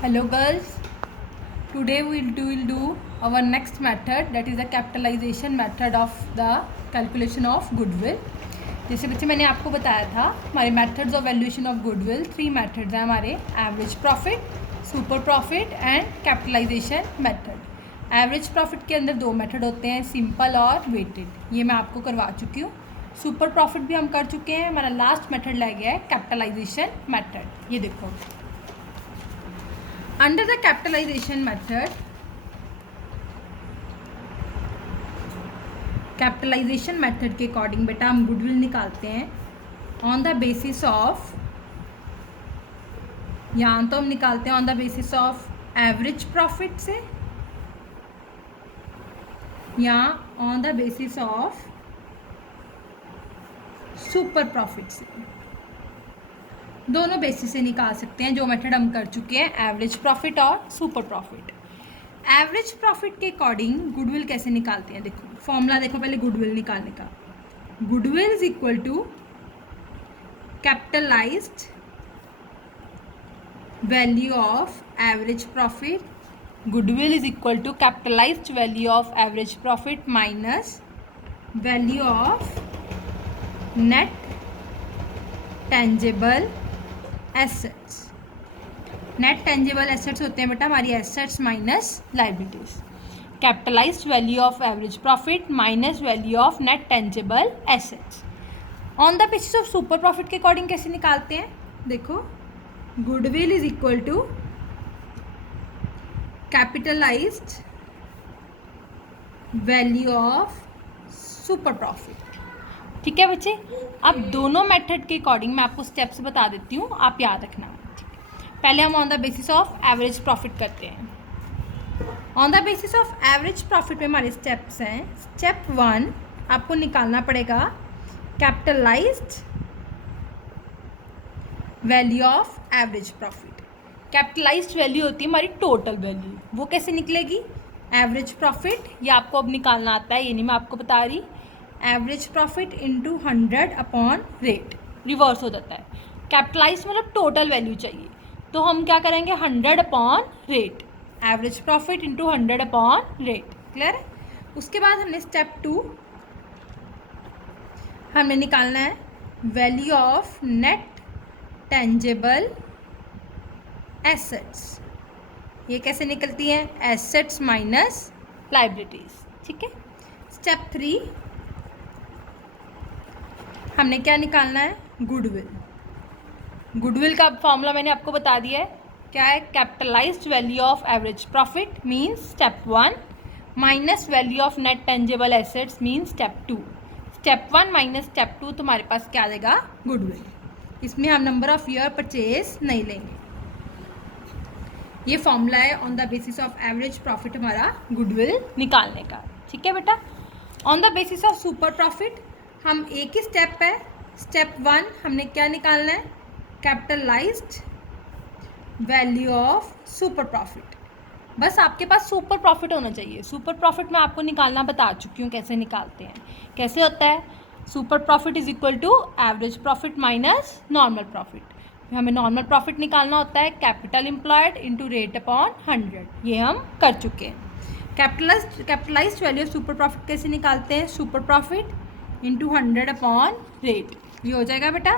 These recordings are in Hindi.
Hello girls, today we will do our next method, that is the capitalization method of the calculation of goodwill. जैसे बच्चे मैंने आपको बताया था हमारे methods of valuation of goodwill 3 methods हैं हमारे, average profit, super profit and capitalization method. Average profit के अंदर 2 मेथड होते हैं, सिंपल और वेटेड, ये मैं आपको करवा चुकी हूँ। सुपर प्रॉफिट भी हम कर चुके हैं। हमारा लास्ट मेथड रह गया है कैपिटलाइजेशन मेथड। ये देखो, under the capitalization method, capitalization method के अकॉर्डिंग बेटा हम गुडविल निकालते हैं ऑन द बेसिस ऑफ, यहाँ तो हम निकालते हैं on the basis of average profit से या on the basis of super profit से। दोनों बेसिस से निकाल सकते हैं, जो मेथड हम कर चुके हैं, एवरेज प्रॉफिट और सुपर प्रॉफिट। एवरेज प्रॉफिट के अकॉर्डिंग गुडविल कैसे निकालते हैं, देखो फॉर्मूला देखो पहले गुडविल निकालने का। Goodwill is equal to capitalized value of average profit, goodwill is equal to capitalized value of average profit minus value of net tangible assets. Net tangible assets होते हैं बेटा हमारी assets minus liabilities. Capitalized value of average profit minus value of net tangible assets. On the basis of super profit के अकॉर्डिंग कैसे निकालते हैं, देखो goodwill is equal to capitalized value of super profit. ठीक है बच्चे, अब दोनों मेथड के अकॉर्डिंग मैं आपको स्टेप्स बता देती हूँ, आप याद रखना। पहले हम on the basis of average profit करते हैं। On the basis of average profit में हमारे स्टेप्स हैं। स्टेप 1 आपको निकालना पड़ेगा capitalised value of average profit. Capitalised value होती है हमारी टोटल वैल्यू, वो कैसे निकलेगी, एवरेज प्रॉफिट, ये आपको अब निकालना आता है, ये नहीं मैं आपको बता रही। Average profit into 100 upon rate, reverse हो जाता है। कैपिटलाइज मतलब टोटल वैल्यू चाहिए, तो हम क्या करेंगे 100 upon rate, average profit into 100 upon rate. Clear है। उसके बाद हमने स्टेप 2 हमने निकालना है value of net tangible assets. ये कैसे निकलती है, एसेट्स माइनस लाइबिलिटीज। ठीक है। स्टेप 3 हमने क्या निकालना है, गुडविल। गुडविल का फॉर्मूला मैंने आपको बता दिया है, क्या है, capitalised value of average profit means step 1 minus value of net tangible assets means step 2। Step 1 minus step 2 तुम्हारे पास क्या आ जाएगा, गुडविल। इसमें हम नंबर ऑफ ईयर परचेज नहीं लेंगे। ये फॉर्मूला है on the basis of average profit हमारा गुडविल निकालने का। ठीक है बेटा। On the basis of super profit हम एक ही स्टेप है, स्टेप 1 हमने क्या निकालना है, capitalised value of super profit. बस आपके पास सुपर प्रॉफिट होना चाहिए। सुपर प्रॉफिट मैं आपको निकालना बता चुकी हूँ कैसे निकालते हैं। कैसे होता है, super profit is equal to average profit minus normal profit. हमें नॉर्मल प्रॉफिट निकालना होता है capital employed into rate upon 100, ये हम कर चुके हैं। Capitalized value of super profit कैसे निकालते हैं, super profit into 100 upon rate, ये हो जाएगा बेटा।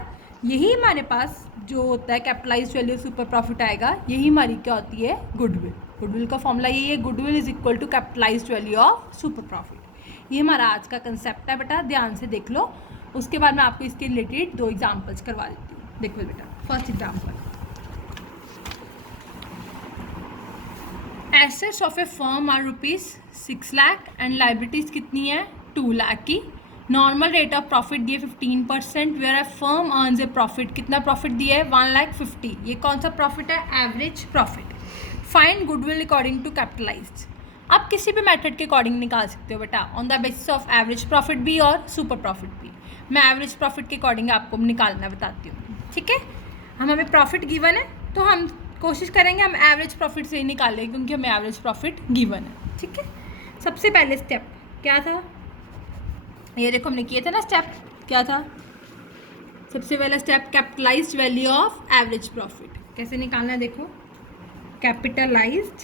यही हमारे पास जो होता है कैपिटलाइज्ड वैल्यू सुपर प्रॉफिट आएगा, यही हमारी क्या होती है, गुडविल। गुडविल का फॉर्मूला यही है, goodwill is equal to capitalized value of super profit. ये हमारा आज का कंसेप्ट है बेटा, ध्यान से देख लो। उसके बाद मैं आपको इसके रिलेटेड 2 एग्जाम्पल्स करवा देती हूँ। देखो बेटा, first example, assets of a firm are ₹6 lakh and liabilities कितनी है, 2 लाख की। नॉर्मल रेट ऑफ प्रॉफिट दिए 15%, where a firm earns a profit, कितना प्रॉफिट दिया है, 1,50,000। ये कौन सा प्रॉफिट है, average profit. Find goodwill according to capitalized. आप किसी भी मेथड के अकॉर्डिंग निकाल सकते हो बेटा, on the basis of average profit भी और सुपर प्रॉफिट भी। मैं एवरेज प्रॉफिट के अकॉर्डिंग आपको निकालना बताती हूँ। ठीक है। हमें प्रॉफिट गिवन है तो हम कोशिश करेंगे हम एवरेज प्रॉफिट से ही निकालें, क्योंकि हमें एवरेज प्रॉफिट गिवन है। ठीक है। सबसे पहले स्टेप क्या था, ये देखो हमने किए थे ना स्टेप, क्या था, सबसे पहला step capitalized value of average profit. कैसे निकालना है, देखो capitalised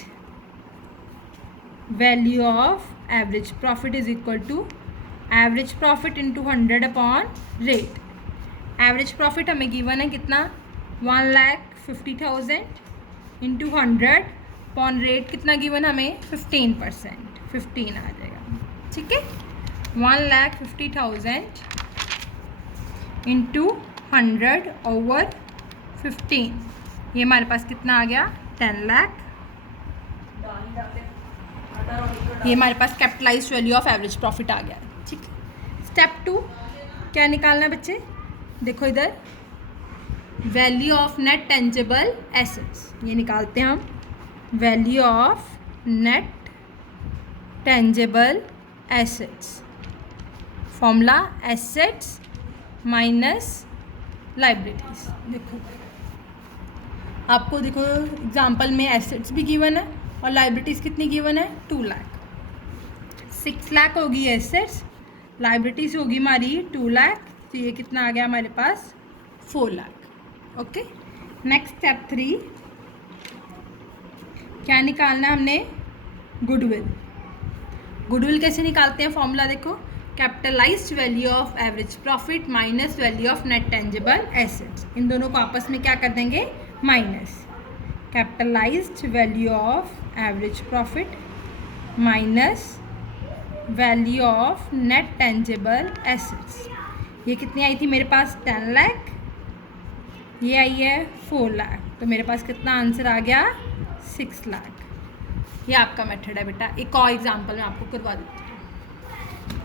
value of average profit is equal to average profit into 100 upon rate. Average profit हमें गिवन है कितना, 1,50,000 इंटू 100 अपॉन रेट कितना गिवन हमें 15%, 15 आ जाएगा। ठीक है, 1,50,000 इंटू 100 ओवर 15, ये हमारे पास कितना आ गया 10 लाख। ये हमारे पास capitalised value of average profit आ गया। ठीक है, स्टेप 2 क्या निकालना है बच्चे, देखो इधर value of net tangible assets, ये निकालते हैं हम। Value of net tangible assets, formula assets minus liabilities. देखो आपको देखो एग्जांपल में एसेट्स भी गिवन है और लाइबिलिटीज़ कितनी गिवन है 2 लाख। 6 लाख होगी एसेट्स, लाइबिलिटीज़ होगी हमारी 2 लाख, तो ये कितना आ गया हमारे पास 4 लाख। ओके, नेक्स्ट स्टेप 3 क्या निकालना है हमने, गुडविल। गुडविल कैसे निकालते हैं, फॉर्मूला देखो, capitalised value of average profit minus value of net tangible assets, इन दोनों को आपस में क्या कर देंगे minus. Capitalised value of average profit minus value of net tangible assets, ये कितनी आई थी मेरे पास 10 लाख, ये आई है 4 लाख, तो मेरे पास कितना आंसर आ गया 6 लाख। ये आपका मेथड है बेटा। एक और एग्जांपल मैं आपको करवा देती हूँ।